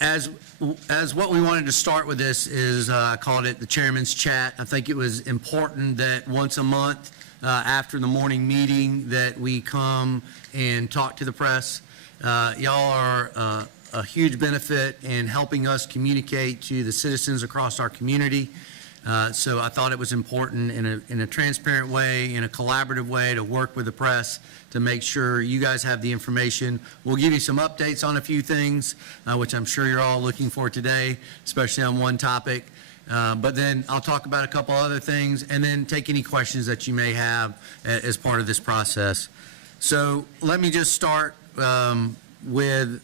As what we wanted to start with this is, I called it the Chairman's Chat. I think it was important that once a month, after the morning meeting, that we come and talk to the press. Y'all are a huge benefit in helping us communicate to the citizens across our community. So I thought it was important in a transparent way, in a collaborative way, to work with the press to make sure you guys have the information. We'll give you some updates on a few things, which I'm sure you're all looking for today, especially on one topic. But then I'll talk about a couple other things and then take any questions that you may have as part of this process. So let me just start with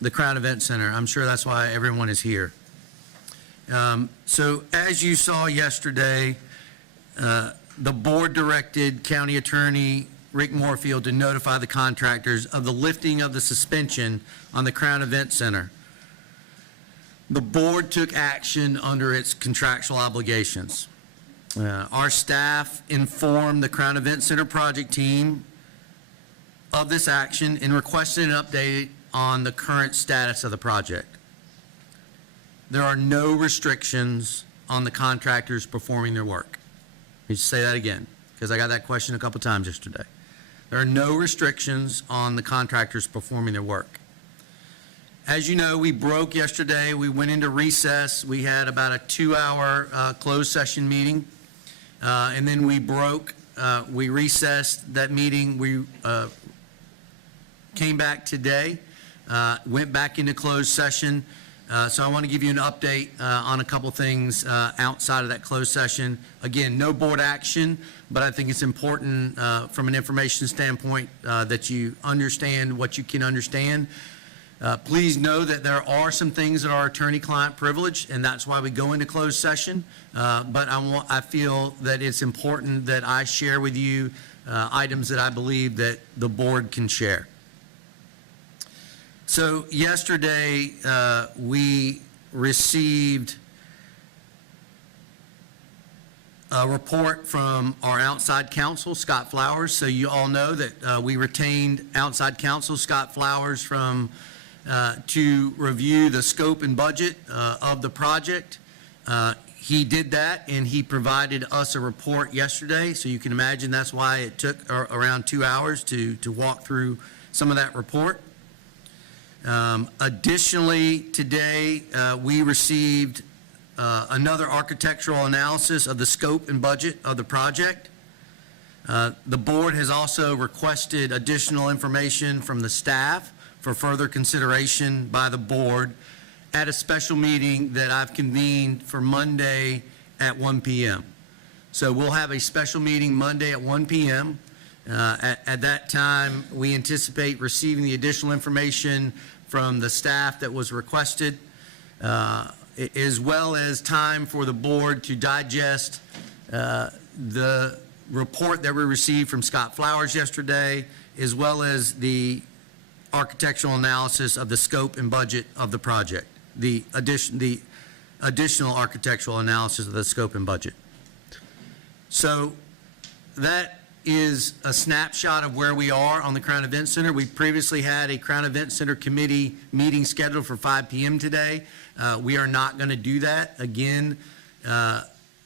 the Crown Event Center. I'm sure that's why everyone is here. So as you saw yesterday, the board directed County Attorney Rick Moorfield to notify the contractors of the lifting of the suspension on the Crown Event Center. The board took action under its contractual obligations. Our staff informed the Crown Event Center project team of this action and requested an update on the current status of the project. There are no restrictions on the contractors performing their work. Let me just say that again, because I got that question a couple times yesterday. There are no restrictions on the contractors performing their work. As you know, we broke yesterday. We went into recess. We had about a 2-hour closed session meeting. And then we broke. We recessed that meeting. We came back today, went back into closed session. So I want to give you an update on a couple things outside of that closed session. Again, no board action, but I think it's important from an information standpoint that you understand what you can understand. Please know that there are some things that are attorney-client privileged, and that's why we go into closed session. But I feel that it's important that I share with you items that I believe that the board can share. So yesterday, we received a report from our outside counsel, Scott Flowers. So you all know that we retained outside counsel, Scott Flowers, to review the scope and budget of the project. He did that, and he provided us a report yesterday. So you can imagine that's why it took around 2 hours to walk through some of that report. Additionally, today we received another architectural analysis of the scope and budget of the project. The board has also requested additional information from the staff for further consideration by the board at a special meeting that I've convened for Monday at 1 p.m. So we'll have a special meeting Monday at 1 p.m. At that time, we anticipate receiving the additional information from the staff that was requested, as well as time for the board to digest the report that we received from Scott Flowers yesterday, as well as the architectural analysis of the scope and budget of the project, the additional architectural analysis of the scope and budget. So that is a snapshot of where we are on the Crown Event Center. We previously had a Crown Event Center committee meeting scheduled for 5 p.m. today. We are not going to do that. Again,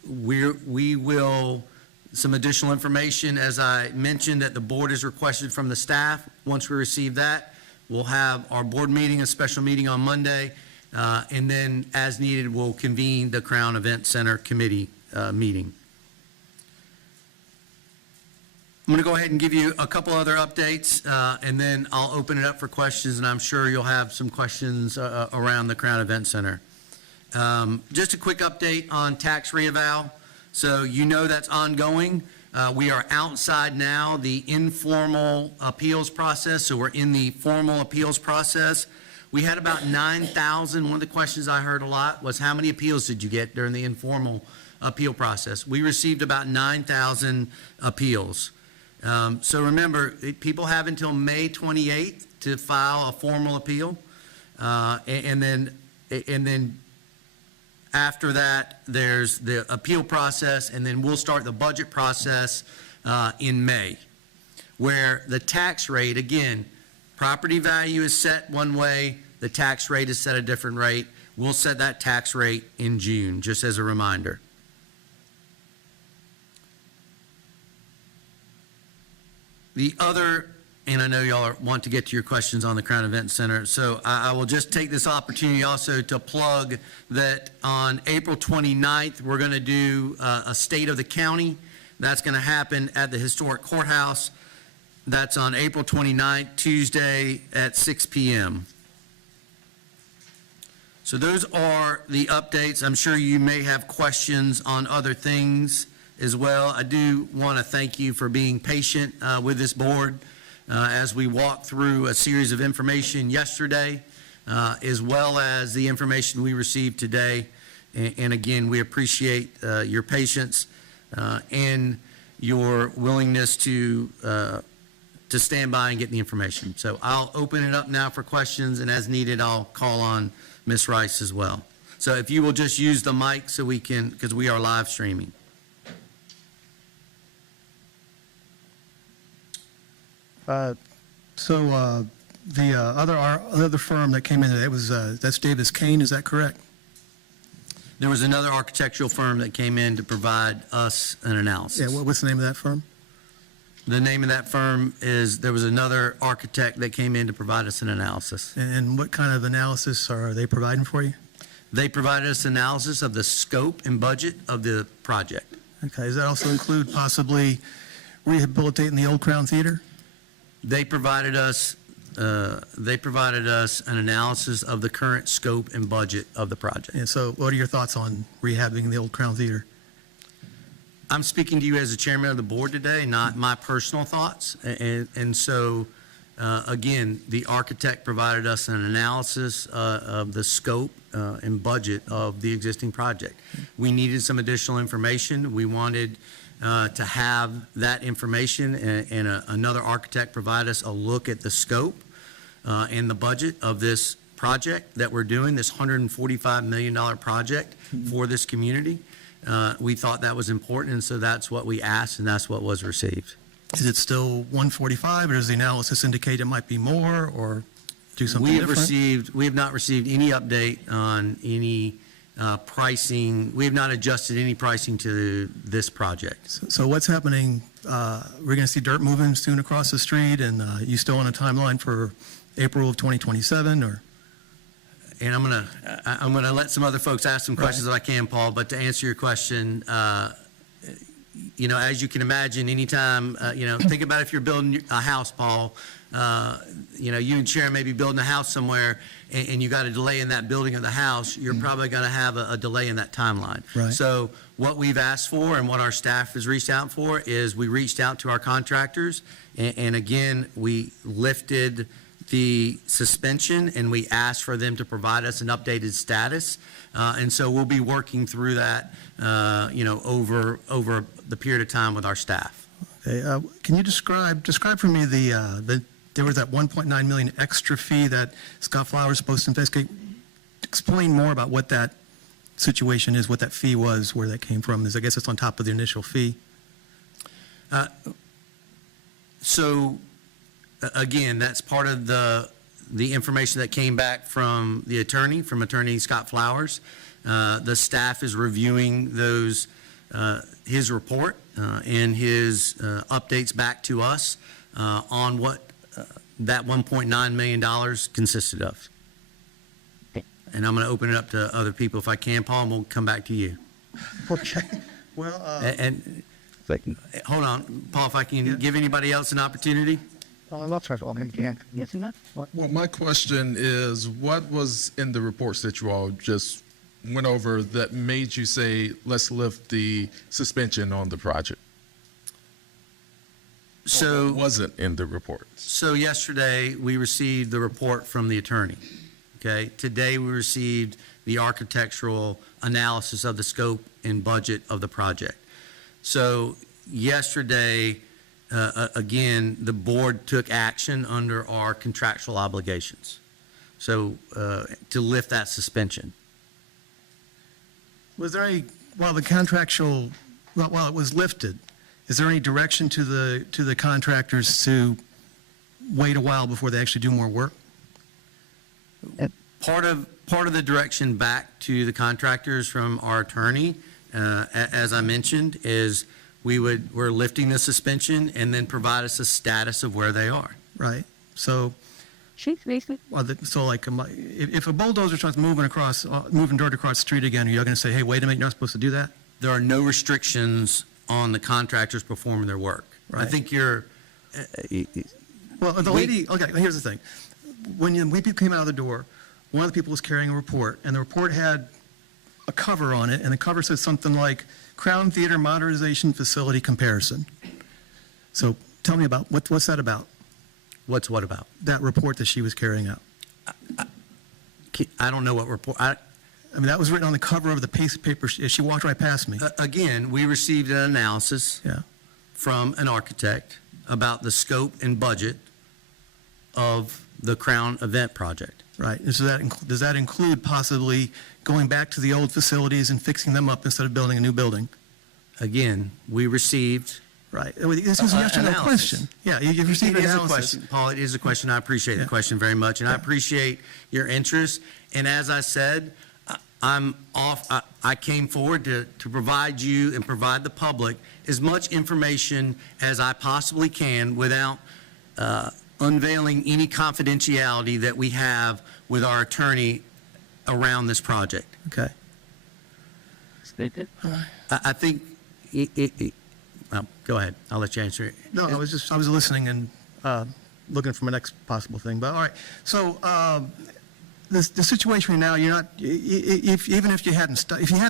we will, some additional information, as I mentioned, that the board has requested from the staff. Once we receive that, we'll have our board meeting, a special meeting on Monday, and then as needed, we'll convene the Crown Event Center committee meeting. I'm going to go ahead and give you a couple other updates, and then I'll open it up for questions, and I'm sure you'll have some questions around the Crown Event Center. Just a quick update on tax reeval. So you know that's ongoing. We are outside now the informal appeals process, so we're in the formal appeals process. We had about 9,000. One of the questions I heard a lot was, how many appeals did you get during the informal appeal process? We received about 9,000 appeals. So remember, people have until May 28th to file a formal appeal, and then after that, there's the appeal process, and then we'll start the budget process in May, where the tax rate, again, property value is set one way, The tax rate is set a different rate. We'll set that tax rate in June, just as a reminder. The other, and I know y'all want to get to your questions on the Crown Event Center, so I will just take this opportunity also to plug that on April 29th, we're going to do a State of the County. That's going to happen at the Historic Courthouse. That's on April 29th, Tuesday at 6 p.m. So those are the updates. I'm sure you may have questions on other things as well. I do want to thank you for being patient with this board as we walked through a series of information yesterday, as well as the information we received today. And again, we appreciate your patience and your willingness to stand by and get the information. So I'll open it up now for questions, and as needed, I'll call on Ms. Rice as well. So if you will just use the mic so we can, because we are live streaming. The other firm that came in, that's Davis Kane, is that correct? There was another architectural firm that came in to provide us an analysis. Yeah, what's the name of that firm? The name of that firm is, there was another architect that came in to provide us an analysis. And what kind of analysis are they providing for you? They provided us analysis of the scope and budget of the project. Okay, does that also include possibly rehabilitating the old Crown Theater? They provided us an analysis of the current scope and budget of the project. And so what are your thoughts on rehabbing the old Crown Theater? I'm speaking to you as the chairman of the board today, not my personal thoughts. And so, again, the architect provided us an analysis of the scope and budget of the existing project. We needed some additional information. We wanted to have that information, and another architect provide us a look at the scope and the budget of this project that we're doing, this $145 million project for this community. We thought that was important, and so that's what we asked, and that's what was received. Is it still 145, or does the analysis indicate it might be more, or do something different? We have not received any update on any pricing. We have not adjusted any pricing to this project. So what's happening? We're going to see dirt moving soon across the street, and you still on a timeline for April of 2027, or? And I'm gonna let some other folks ask some questions if I can, Paul. But to answer your question, you know, as you can imagine, anytime think about if you're building a house, Paul. You and Sharon may be building a house somewhere, and you got a delay in that building of the house. You're probably going to have a delay in that timeline. Right. So what we've asked for and what our staff has reached out for is we reached out to our contractors, and again, we lifted the suspension, and we asked for them to provide us an updated status. And so we'll be working through that, over the period of time with our staff. Okay, can you describe for me there was that $1.9 million extra fee that Scott Flowers is supposed to investigate? Explain more about what that situation is, what that fee was, where that came from. I guess it's on top of the initial fee. Again, that's part of the information that came back from the attorney, from Attorney Scott Flowers. The staff is reviewing his report and his updates back to us on what that $1.9 million consisted of. And I'm going to open it up to other people if I can, Paul, and we'll come back to you. Okay. Well, Hold on, Paul, if I can give anybody else an opportunity. Well, my question is, what was in the reports that you all just went over that made you say, let's lift the suspension on the project? So what wasn't in the reports? So yesterday, we received the report from the attorney, okay? Today, we received the architectural analysis of the scope and budget of the project. So yesterday, again, the board took action under our contractual obligations, so to lift that suspension. was there any, while it was lifted, is there any direction to the contractors to wait a while before they actually do more work? Part of the direction back to the contractors from our attorney, as I mentioned, is we're lifting the suspension and then provide us a status of where they are. Right? So, so like, if a bulldozer starts moving dirt across the street again, are you going to say, hey, wait a minute, you're not supposed to do that? There are no restrictions on the contractors performing their work. I Right. think you're, Well, the lady, okay, here's the thing. When we came out of the door, one of the people was carrying a report, and the report had a cover on it, and the cover said something like Crown Theater Modernization Facility Comparison. So tell me about, what's that about, what's what about? that report that she was carrying out? I don't know what report, I mean, that was written on the cover of the piece of paper. She walked right past me. again, we received an analysis Yeah, from an architect about the scope and budget of the Crown event project. right. And so does that include possibly going back to the old facilities and fixing them up instead of building a new building? Again, we received. Right. This is a yes or no analysis. question. Yeah, you've received It is a analysis. question, Paul, it is a question. I appreciate the Yeah. question very much, and I Yeah. appreciate your interest. And as I said, I came forward to provide you and provide the public as much information as I possibly can without unveiling any confidentiality that we have with our attorney around this project. Okay. I think, well, go ahead, I'll let you answer it. No, I was listening and looking for my next possible thing, but all right. So the situation right now, you're not, even if you hadn't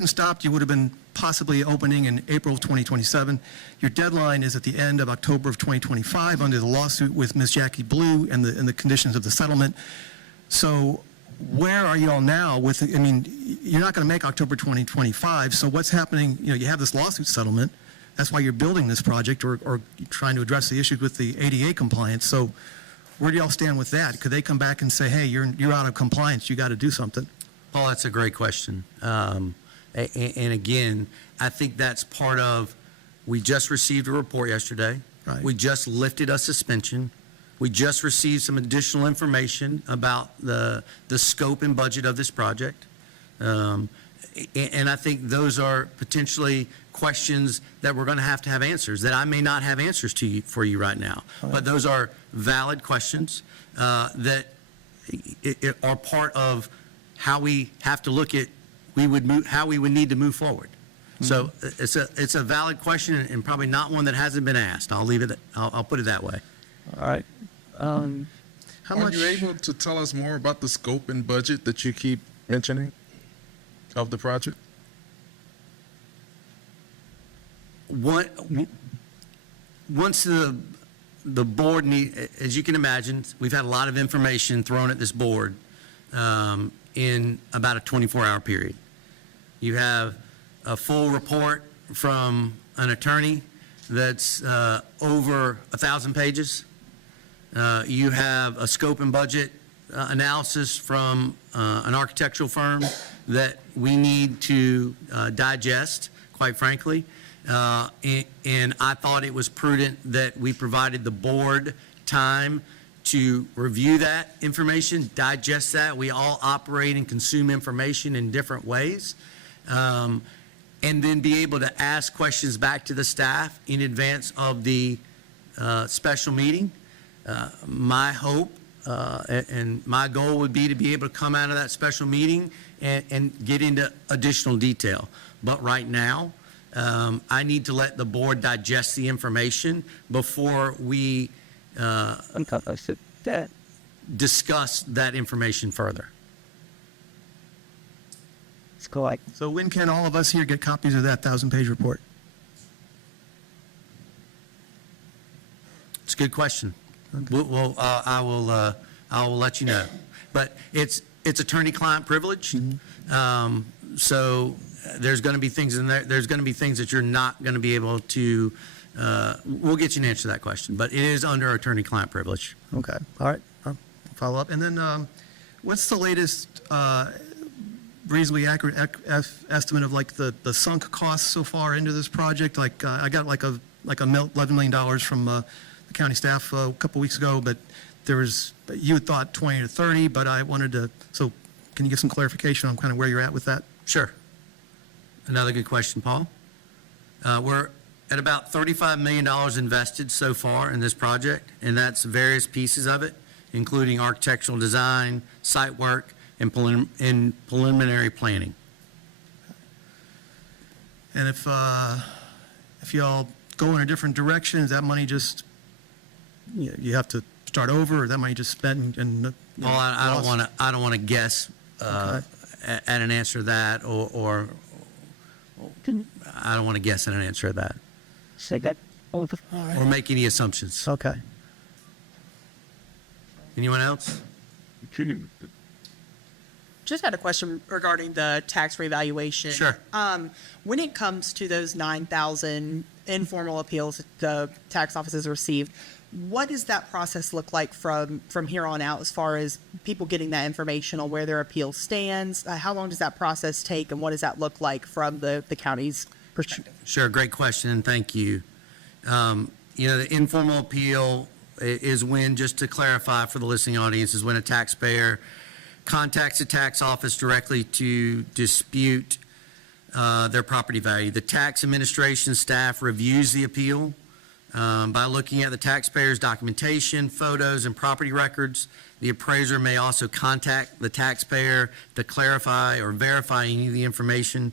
stopped, you would have been possibly opening in April of 2027. Your deadline is at the end of October of 2025 under the lawsuit with Ms. Jackie Blue and the conditions of the settlement. So where are you all now with, I mean, you're not going to make October 2025, so what's happening, you have this lawsuit settlement, that's why you're building this project or trying to address the issues with the ADA compliance, so where do y'all stand with that? Could they come back and say, hey, you're out of compliance, you got to do something? Paul, that's a great question. And again, I think that's part of, we just received a report yesterday. Right. We just lifted a suspension. We just received some additional information about the scope and budget of this project. And I think those are potentially questions that we're going to have answers, that I may not have answers for you right now. But those are valid questions that are part of how we have to look at how we would need to move forward. So it's a valid question and probably not one that hasn't been asked. I'll put it that way. All right. How Are much? you able to tell us more about the scope and budget that you keep mentioning of the project? Once the board as you can imagine, we've had a lot of information thrown at this board in about a 24-hour period. You have a full report from an attorney that's over 1,000 pages. You have a scope and budget analysis from an architectural firm that we need to digest, quite frankly. And I thought it was prudent that we provided the board time to review that information, digest that. We all operate and consume information in different ways. And then be able to ask questions back to the staff in advance of the special meeting. My hope and my goal would be to be able to come out of that special meeting and get into additional detail. But right now, I need to let the board digest the information before we discuss that information further. It's correct. So when can all of us here get copies of that 1,000-page report? It's a good question. I will let you know. But it's attorney-client privilege. So there's going to be things in there. There's going to be things that you're not going to be able to. We'll get you an answer to that question. But it is under attorney-client privilege. Okay, all right, I'll follow up. And then what's the latest reasonably accurate estimate of like the sunk costs so far into this project? Like I got like $11 million from the county staff a couple weeks ago, but you had thought 20 to 30, but I wanted to, so can you give some clarification on kind of where you're at with that? Sure. Another good question, Paul. We're at about $35 million invested so far in this project, and that's various pieces of it, including architectural design, site work, and preliminary planning. And if y'all go in a different direction, is that money just, you have to start over, or is that money just spent and Paul, I don't want to guess Okay. at an answer to that, or I don't want to guess at an answer to that, Say that over. or make any assumptions. Okay. Anyone else? Just had a question regarding the tax revaluation. Sure. When it comes to those 9,000 informal appeals that the tax office has received, what does that process look like from here on out as far as people getting that information on where their appeal stands? How long does that process take, and what does that look like from the county's perspective? Sure, great question, and thank you. The informal appeal is when, just to clarify for the listening audience, is when a taxpayer contacts the tax office directly to dispute their property value. The tax administration staff reviews the appeal by looking at the taxpayer's documentation, photos, and property records. The appraiser may also contact the taxpayer to clarify or verify any of the information.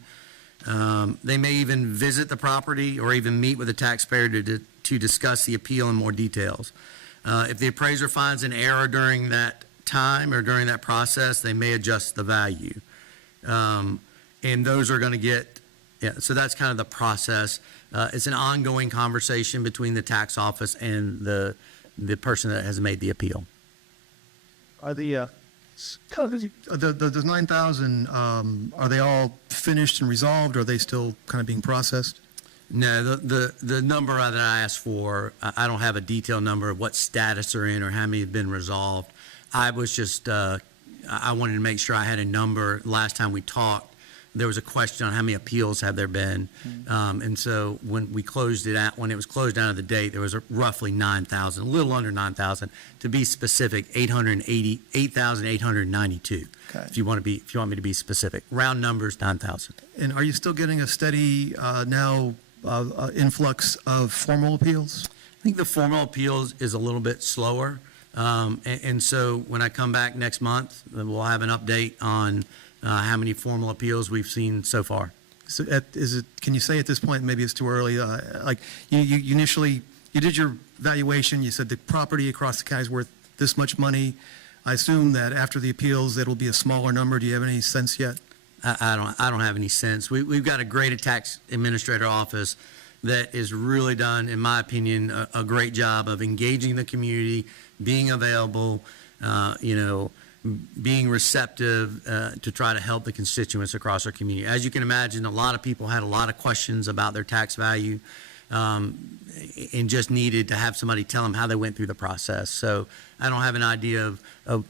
They may even visit the property or even meet with the taxpayer to discuss the appeal in more details. If the appraiser finds an error during that time or during that process, they may adjust the value. And those are going to get, so that's kind of the process. It's an ongoing conversation between the tax office and the person that has made the appeal. Are the The 9,000, are they all finished and resolved, or are they still kind of being processed? No, the number that I asked for, I don't have a detailed number of what status they're in or how many have been resolved. I was just, I wanted to make sure I had a number. Last time we talked, there was a question on how many appeals have there been. And so when it was closed out of the date, there was roughly 9,000, a little under 9,000. To be specific, 8,892. Okay. If you want me to be specific. Round numbers, 9,000. And are you still getting a steady influx of formal appeals? I think the formal appeals is a little bit slower. And so when I come back next month, then we'll have an update on how many formal appeals we've seen so far. So can you say at this point, maybe it's too early, like you initially, you did your valuation, you said the property across the county is worth this much money. I assume that after the appeals, it'll be a smaller number. Do you have any sense yet? I don't have any sense. We've got a great tax administrator office that has really done, in my opinion, a great job of engaging the community, being available, being receptive to try to help the constituents across our community. As you can imagine, a lot of people had a lot of questions about their tax value and just needed to have somebody tell them how they went through the process. So I don't have an idea of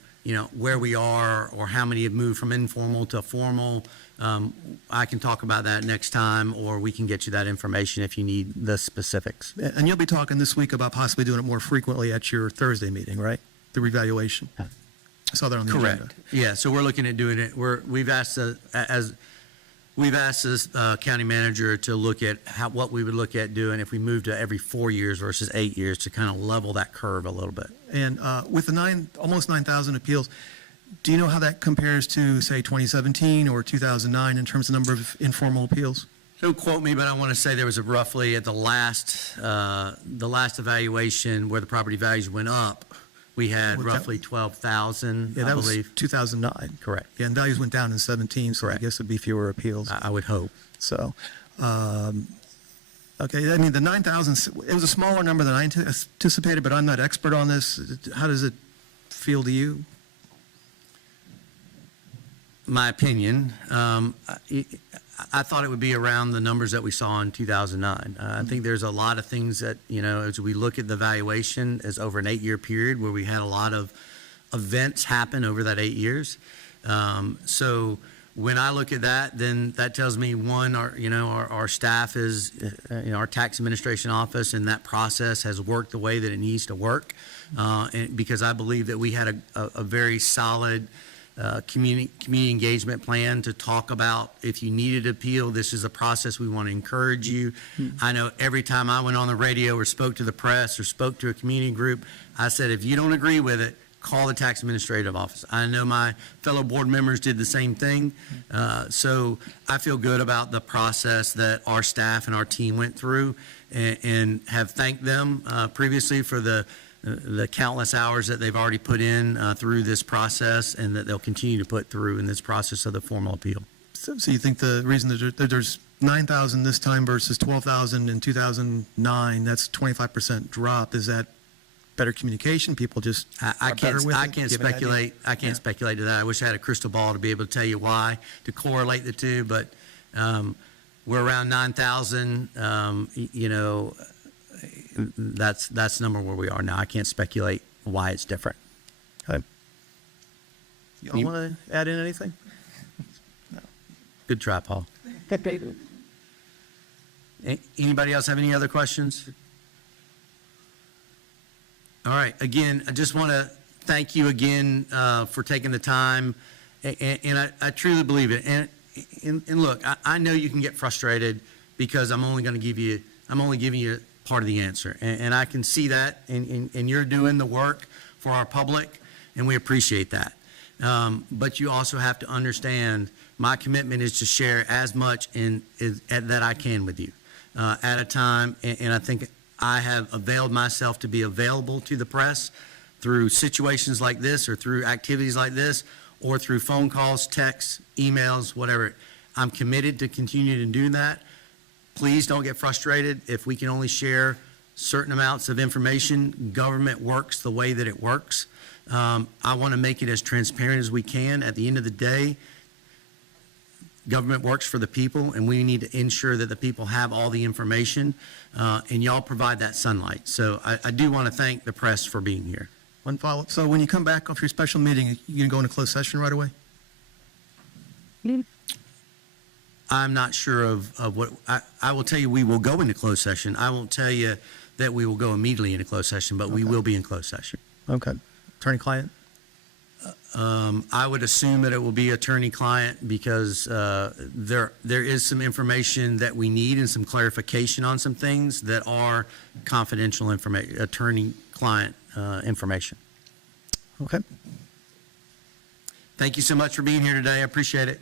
where we are or how many have moved from informal to formal. I can talk about that next time, or we can get you that information if you need the specifics. And you'll be talking this week about possibly doing it more frequently at your Thursday meeting, right? The revaluation. I saw that on the agenda. Correct. Yeah, so we're looking at doing it. We've asked the county manager to look at what we would look at doing if we moved to every 4 years versus 8 years to kind of level that curve a little bit. And with the almost 9,000 appeals, do you know how that compares to, say, 2017 or 2009 in terms of number of informal appeals? Don't quote me, but I want to say there was roughly at the last evaluation where the property values went up, we had Well, that- roughly 12,000, Yeah, I that was believe. 2009. Correct. Yeah, and values went down in 17, so Correct. I guess it'd be fewer appeals. I would hope. So, okay, I mean, the 9,000, it was a smaller number than I anticipated, but I'm not expert on this. How does it feel to you? My opinion, I thought it would be around the numbers that we saw in 2009. I think there's a lot of things that, as we look at the valuation as over an 8-year period where we had a lot of events happen over that 8 years. So when I look at that, then that tells me, one, our staff is, our tax administration office and that process has worked the way that it needs to work. And because I believe that we had a very solid community engagement plan to talk about if you needed to appeal, this is a process we want to encourage you. I know every time I went on the radio or spoke to the press or spoke to a community group, I said, if you don't agree with it, call the tax administrative office. I know my fellow board members did the same thing. So I feel good about the process that our staff and our team went through and have thanked them previously for the countless hours that they've already put in through this process and that they'll continue to put through in this process of the formal appeal. So you think the reason that there's 9,000 this time versus 12,000 in 2009, that's 25% drop, is that better communication? People just I are better with I it? can't Do you have an idea? speculate. I can't speculate to that. I wish I had a crystal ball to be able to tell you why, to correlate the two, but we're around 9,000. That's the number where we are now. I can't speculate why it's different. Okay. Y'all want to add in anything? Good try, Paul. Anybody else have any other questions? All right. Again, I just want to thank you again for taking the time, and I truly believe it. And look, I know you can get frustrated because I'm only giving you part of the answer, and I can see that, and you're doing the work for our public, and we appreciate that. But you also have to understand my commitment is to share as much that I can with you at a time, and I think I have availed myself to be available to the press through situations like this or through activities like this or through phone calls, texts, emails, whatever. I'm committed to continue to do that. Please don't get frustrated if we can only share certain amounts of information. Government works the way that it works. I want to make it as transparent as we can. At the end of the day, government works for the people, and we need to ensure that the people have all the information, and y'all provide that sunlight. So I do want to thank the press for being here. One follow-up. So when you come back off your special meeting, you going to go into closed session right away? I'm not sure of what, I will tell you we will go into closed session. I won't tell you that we will go immediately into closed session, but we will be in closed session. Okay. Attorney-client? I would assume that it will be attorney-client because there is some information that we need and some clarification on some things that are confidential information, attorney-client information. Okay. Thank you so much for being here today. I appreciate it.